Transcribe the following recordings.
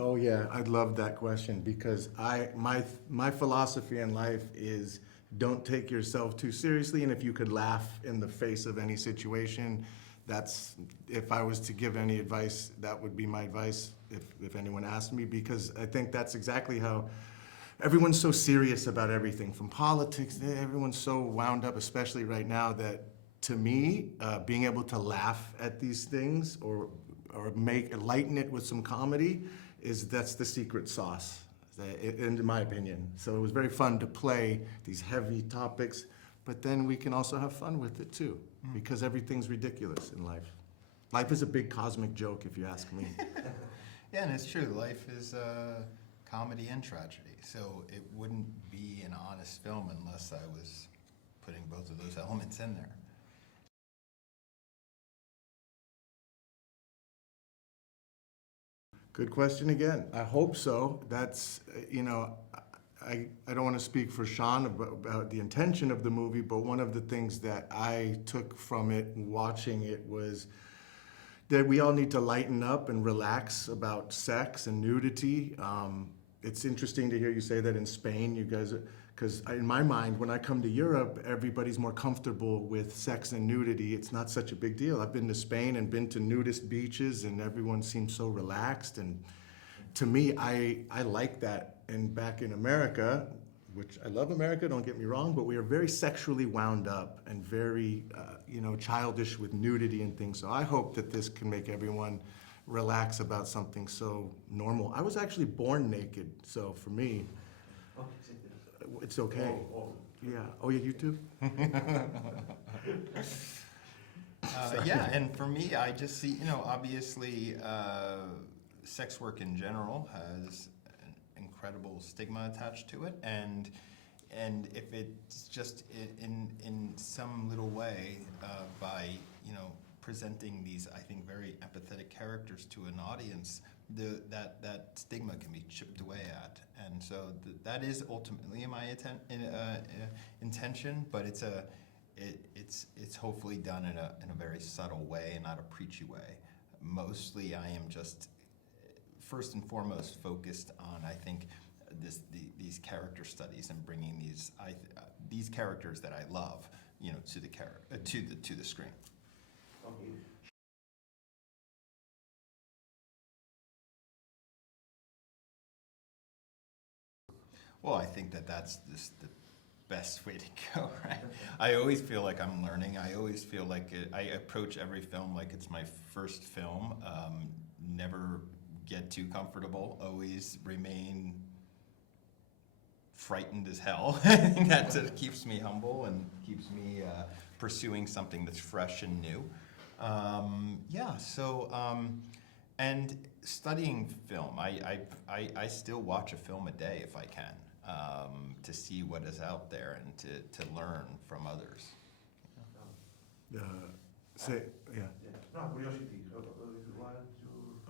Oh yeah, I love that question because my philosophy in life is don't take yourself too seriously, and if you could laugh in the face of any situation, that's if I was to give any advice, that would be my advice if anyone asked me, because I think that's exactly how everyone's so serious about everything from politics. Everyone's so wound up, especially right now, that to me, being able to laugh at these things or lighten it with some comedy that's the secret sauce, in my opinion. So it was very fun to play these heavy topics, but then we can also have fun with it too, because everything's ridiculous in life. Life is a big cosmic joke, if you ask me. Yeah, and it's true. Life is comedy and tragedy, so it wouldn't be an honest film unless I was putting both of those elements in there. Good question again. I hope so. That's, I don't want to speak for Sean about the intention of the movie, but one of the things that I took from it, watching it, was that we all need to lighten up and relax about sex and nudity. It's interesting to hear you say that in Spain, you guys, because in my mind, when I come to Europe, everybody's more comfortable with sex and nudity. It's not such a big deal. I've been to Spain and been to nudist beaches, and everyone seems so relaxed. And to me, I like that. And back in America, which I love America, don't get me wrong, but we are very sexually wound up and very, childish with nudity and things. So I hope that this can make everyone relax about something so normal. I was actually born naked, so for me, it's okay. Yeah. Oh, yeah, you too? Yeah, and for me, I just see, obviously, sex work in general has an incredible stigma attached to it, and if it's just in some little way by presenting these, I think, very empathetic characters to an audience, that stigma can be chipped away at, and so that is ultimately my intention. But it's hopefully done in a very subtle way and not a preachy way. Mostly, I am just first and foremost focused on, I think, these character studies and bringing these characters that I love, to the screen. Okay. Well, I think that's just the best way to go, right? I always feel like I'm learning. I always feel like I approach every film like it's my first film. Never get too comfortable. Always remain frightened as hell. I think that keeps me humble and keeps me pursuing something that's fresh and new. And studying film, I still watch a film a day if I can, to see what is out there and to learn from others. Yeah. No, curiosity. So, if you want to.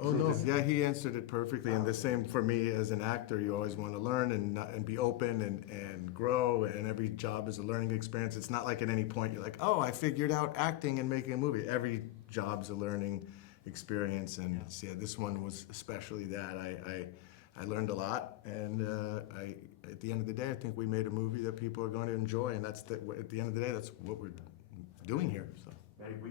Oh, no, yeah, he answered it perfectly, and the same for me as an actor. You always want to learn and be open and grow, and every job is a learning experience. It's not like at any point you're like, oh, I figured out acting and making a movie. Every job's a learning experience, and yeah, this one was especially that. I learned a lot, and at the end of the day, I think we made a movie that people are going to enjoy, and at the end of the day, that's what we're doing here. So. Very quick